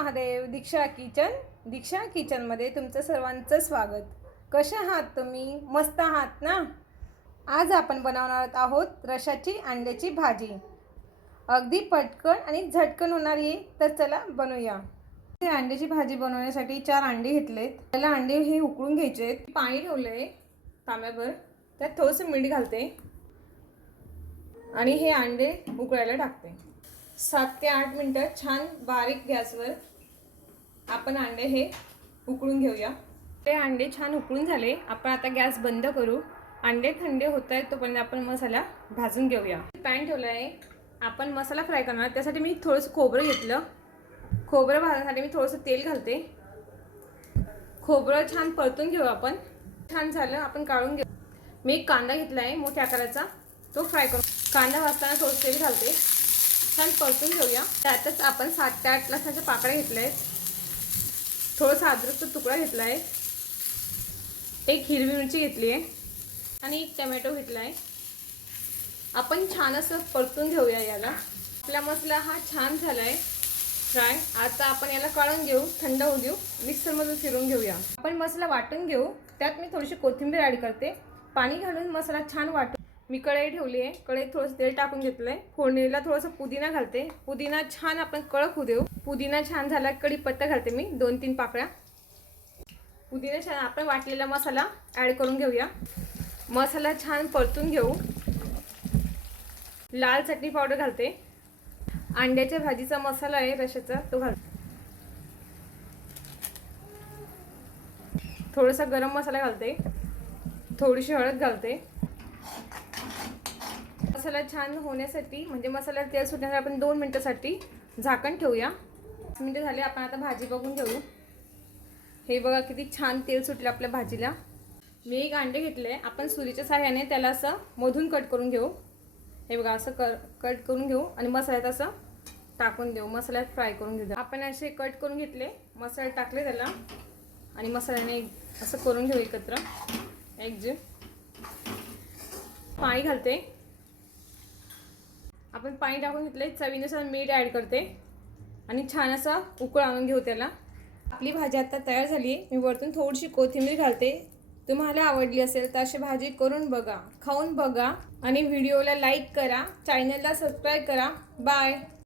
महादेव. दीक्षा किचनमध्ये तुमचं सर्वांचं स्वागत. कसे आहात तुम्ही? मस्त आहात ना? आज आपण बनवणार आहोत रशाची अंड्याची भाजी. अगदी पटकन आणि झटकन होणारी. तर चला बनवूया. अंड्याची भाजी बनवण्यासाठी 4 अंडे घेतलेत. त्याला अंडे हे उकळून घ्यायचे. पाणी ठेवलंय तांब्यावर, त्यात थोडंसं मीठ घालते आणि हे अंडे उकळायला टाकते. 7 ते 8 मिनिटं छान बारीक गॅसवर आपण अंडे हे उकळून घेऊया. ते अंडे छान उकळून झाले. आपण आता गॅस बंद करू. अंडे थंडे होत आहेत तोपर्यंत आपण मसाला भाजून घेऊया. पॅन ठेवला आहे. आपण मसाला फ्राय करणार. त्यासाठी मी थोडंसं खोबरं घेतलं. खोबरं भाजण्यासाठी मी थोडंसं तेल घालते. खोबरं छान परतून घेऊ आपण. छान झालं आपण काढून घेऊ. मी एक कांदा घेतला आहे मोठ्या आकाराचा, तो फ्राय करू. कांदा भाजताना थोडं तेल घालते. छान परतून घेऊया. त्यातच आपण 7 ते 8 लसणाच्या पाकळ्या घेतल्या आहेत. थोडासा अद्रकचा तुकडा घेतला आहे. एक हिरवी मिरची घेतली आहे आणि एक टोमॅटो घेतला आहे. आपण छान असं परतून घेऊया याला. आपला मसाला हा छान झाला आहे फ्राय. आता आपण याला काढून घेऊ, थंड होऊ देऊ. मिक्सरमधून फिरून घेऊया. आपण मसाला वाटून घेऊ. त्यात मी थोडीशी कोथिंबीर ॲड करते. पाणी घालून मसाला छान वाटून मी कढई ठेवली आहे. कढईत थोडंसं तेल टाकून घेतलंय. फोडणीला थोडंसं पुदिना घालते. पुदिना छान आपण कडक होऊ देऊ. पुदिना छान झाला. कढीपत्ता घालते मी 2-3 पाकळ्या. पुदिना छान आपण वाटलेला मसाला ॲड करून घेऊया. मसाला छान परतून घेऊ. लाल चटणी पावडर घालते. अंड्याच्या भाजीचा मसाला आहे रशाचा, तो घालते. थोडासा गरम मसाला घालते. थोडीशी हळद घालते. मसाला छान होण्यासाठी म्हणजे मसाला तेल सुटण्यासाठी आपण 2 मिनिटासाठी झाकण ठेवूया. 5 मिनिटं झाले. आपण आता भाजी बघून घेऊ. हे बघा किती छान तेल सुटलं आपल्या भाजीला. मी एक अंडे घेतले. आपण सुरीच्या सहाय्याने त्याला असं मधून कट करून घेऊ. हे बघा असं कट करून घेऊ आणि मसाल्यात असं टाकून देऊ. मसाल्यात फ्राय करून घेऊ. आपण असे कट करून घेतले, मसाल्यात टाकले त्याला आणि मसाल्याने असं करून घेऊ एकत्र एकजीव. पाणी घालते. आपण पाणी टाकून घेतले. चवीनुसार मीठ ॲड करते आणि छान असा उकळ आणून घेऊ त्याला. आपली भाजी आता तयार झाली. मी वरतून थोडीशी कोथिंबीर घालते. तुम्हाला आवडली असेल तर अशी भाजी करून बघा, खाऊन बघा आणि व्हिडिओला लाईक करा, चॅनलला सबस्क्राईब करा. बाय.